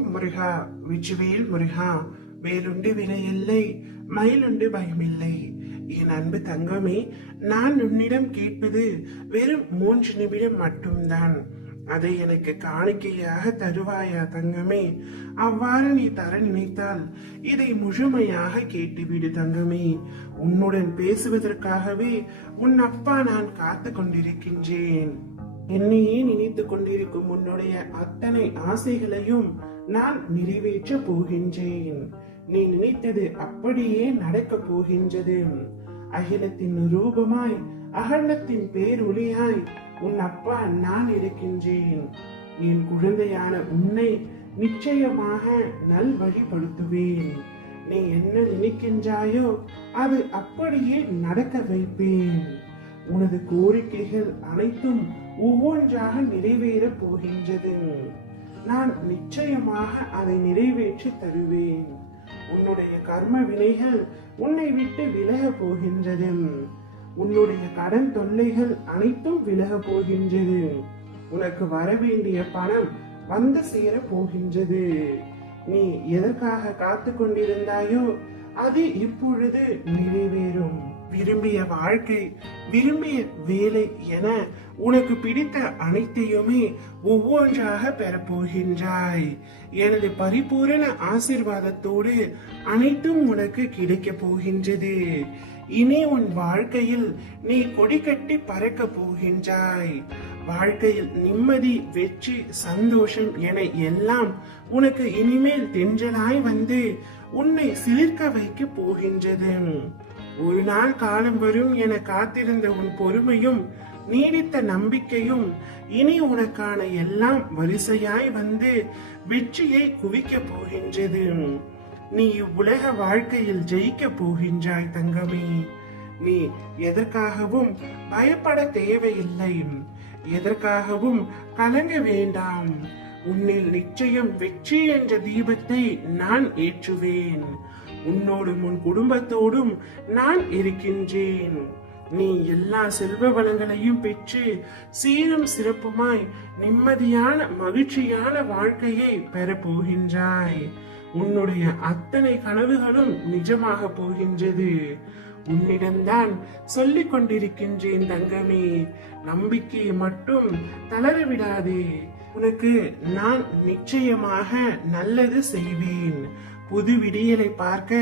ஓம் முருகா, வெற்றிவேல் முருகா. வேலுண்டு வினையில்லை, மயிலுண்டு பயமில்லை. என் அன்பு தங்கமே, நான் உன்னிடம் கேட்பது வெறும் 3 நிமிடம் மட்டும்தான். அதை எனக்கு காணிக்கையாக தருவாயா தங்கமே? அவ்வாறு நீ தர நினைத்தால் இதை முழுமையாக கேட்டுவிடு தங்கமே. உன்னுடன் பேசுவதற்காகவே உன் அப்பா நான் காத்து கொண்டிருக்கின்றேன். என்னையே நினைத்து கொண்டிருக்கும் உன்னுடைய அத்தனை ஆசைகளையும் நான் நிறைவேற்ற போகின்றேன். நீ நினைத்தது அப்படியே நடக்க போகின்றது. அகிலத்தின் ரூபமாய், அகலத்தின் பேரொளியாய் உன் அப்பா நான் இருக்கின்றேன். என் குழந்தையான உன்னை நிச்சயமாக நல்வழிப்படுத்துவேன். நீ என்ன நினைக்கின்றாயோ அது அப்படியே நடக்க வைப்பேன். உனது கோரிக்கைகள் அனைத்தும் ஒவ்வொன்றாக நிறைவேற போகின்றது. நான் நிச்சயமாக அதை நிறைவேற்றி தருவேன். உன்னுடைய கர்ம வினைகள் உன்னை விட்டு விலக போகின்றது. உன்னுடைய கடன் தொல்லைகள் அனைத்தும் விலக போகின்றது. உனக்கு வர வேண்டிய பணம் வந்து சேர போகின்றது. நீ எதற்காக காத்து கொண்டிருந்தாயோ அது இப்பொழுது நிறைவேறும். விரும்பிய வாழ்க்கை, விரும்பிய வேலை என உனக்கு பிடித்த அனைத்தையுமே ஒவ்வொன்றாக பெறப்போகின்றாய். எனது பரிபூரண ஆசீர்வாதத்தோடு அனைத்தும் உனக்கு கிடைக்க போகின்றது. இனி உன் வாழ்க்கையில் நீ கொடி கட்டி பறக்க போகின்றாய். வாழ்க்கையில் நிம்மதி, வெற்றி, சந்தோஷம் என எல்லாம் உனக்கு இனிமேல் தென்றலாய் வந்து உன்னை சிலிர்க்க வைக்க போகின்றது. ஒரு நாள் காலம் வரும் என காத்திருந்த உன் பொறுமையும் நீடித்த நம்பிக்கையும் இனி உனக்கான எல்லாம் வரிசையாய் வந்து வெற்றியை குவிக்க போகின்றது. நீ இவ்வுலக வாழ்க்கையில் ஜெயிக்க போகின்றாய் தங்கமே. நீ எதற்காகவும் பயப்பட தேவையில்லை, எதற்காகவும் கலங்க வேண்டாம். உன்னில் நிச்சயம் வெற்றி என்ற தீபத்தை நான் ஏற்றுவேன். உன்னோடும் உன் குடும்பத்தோடும் நான் இருக்கின்றேன். நீ எல்லா செல்வ வளங்களையும் பெற்று சீரும் சிறப்புமாய் நிம்மதியான மகிழ்ச்சியான வாழ்க்கையை பெற போகின்றாய். உன்னுடைய அத்தனை கனவுகளும் நிஜமாக போகின்றது. உன்னிடம்தான் சொல்லிக் கொண்டிருக்கின்றேன் தங்கமே. நம்பிக்கையை மட்டும் தளர விடாதே. உனக்கு நான் நிச்சயமாக நல்லது செய்வேன். புது விடியலை பார்க்க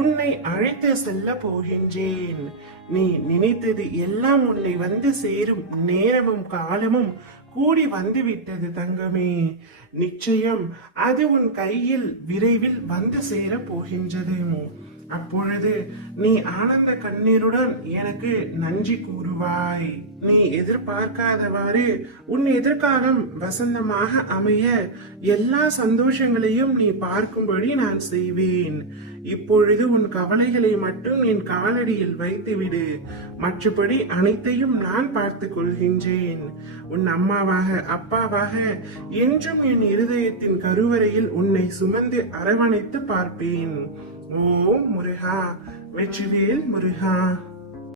உன்னை அழைத்து செல்ல போகின்றேன். நீ நினைத்தது எல்லாம் உன்னை வந்து சேரும் நேரமும் காலமும் கூடி வந்துவிட்டது தங்கமே. நிச்சயம் அது உன் கையில் விரைவில் வந்து சேர போகின்றது. அப்பொழுது நீ ஆனந்த கண்ணீருடன் எனக்கு நன்றி கூறுவாய். நீ எதிர்பார்க்காதவாறு உன் எதிர்காலம் வசந்தமாக அமைய எல்லா சந்தோஷங்களையும் நீ பார்க்கும்படி நான் செய்வேன். இப்பொழுது உன் கவலைகளை மட்டும் என் காலடியில் வைத்துவிடு. மற்றபடி அனைத்தையும் நான் பார்த்து கொள்கின்றேன். உன் அம்மாவாக, அப்பாவாக என்றும் என் இருதயத்தின் கருவறையில் உன்னை சுமந்து அரவணைத்து பார்ப்பேன். ஓம் முருகா, வெற்றிவேல் முருகா.